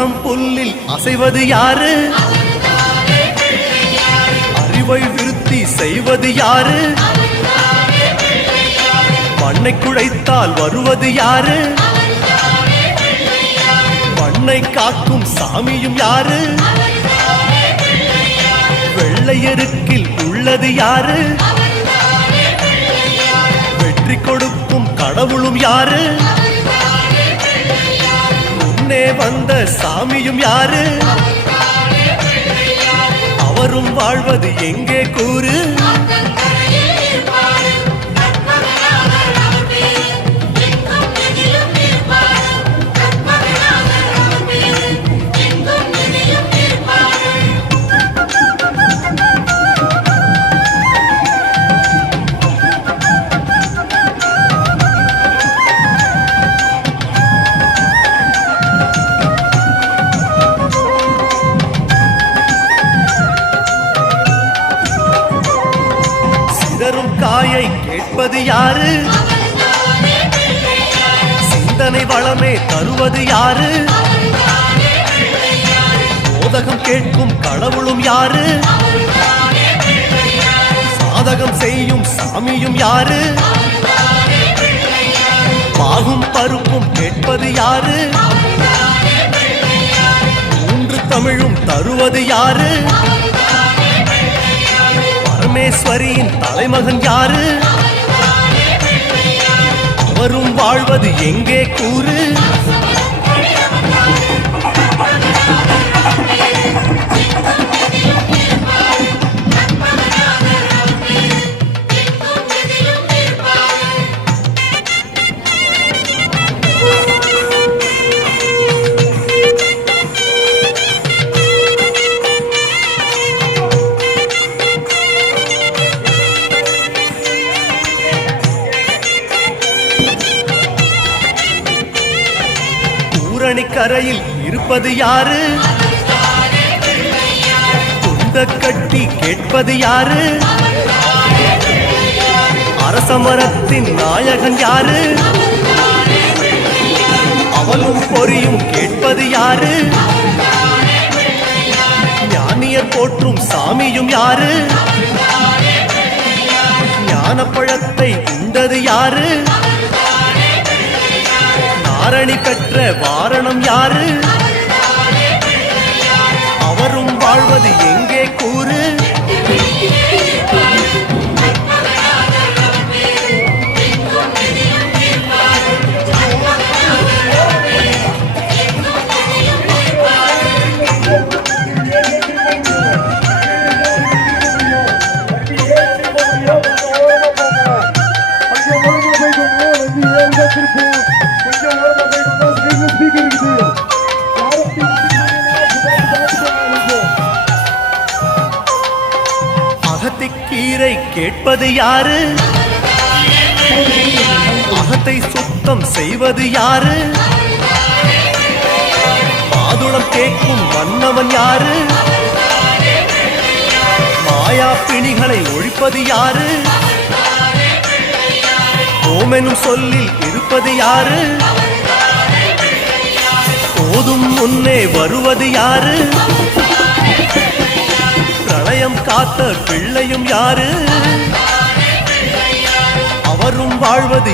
அருகம் புல்லில் அசைவது யாரு? அறிவை விருத்தி செய்வது யாரு? மண்ணை குழைத்தால் வருவது யாரு? மண்ணை காக்கும் சாமியும் யாரு? வெள்ளையருக்கில் உள்ளது யாரு? வெற்றி கொடுக்கும் கடவுளும் யாரு? முன்னே வந்த சாமியும் யாரு? அவரும் வாழ்வது எங்கே கூறு? காயை கேட்பது யாரு? சிந்தனை வளமே தருவது யாரு? போதகம் கேட்கும் கடவுளும் யாரு? சாதகம் செய்யும் சாமியும் யாரு? பாகும் பருப்பும் கேட்பது யாரு? மூன்று தமிழும் தருவது யாரு? பரமேஸ்வரியின் தலைமகன் யாரு? அவரும் வாழ்வது எங்கே கூறு? கரையில் இருப்பது யாரு? துந்த கட்டி கேட்பது யாரு? அரசமரத்தின் நாயகன் யாரு? அவளும் பொறியும் கேட்பது யாரு? ஞானியர் போற்றும் சாமியும் யாரு? ஞானப்பழத்தை உண்டது யாரு? தாரணி பெற்ற வாரணம் யாரு? அவரும் வாழ்வது எங்கே கூறு? அகத்திக்கீரை கேட்பது யாரு? அகத்தை சுத்தம் செய்வது யாரு? மாதுளம் கேட்கும் மன்னவன் யாரு? மாயா பிணிகளை ஒழிப்பது யாரு? ஓமெனும் சொல்லில் இருப்பது யாரு? போதும் முன்னே வருவது யாரு? பிரளயம் காத்த பிள்ளையும் யாரு? அவரும் வாழ்வது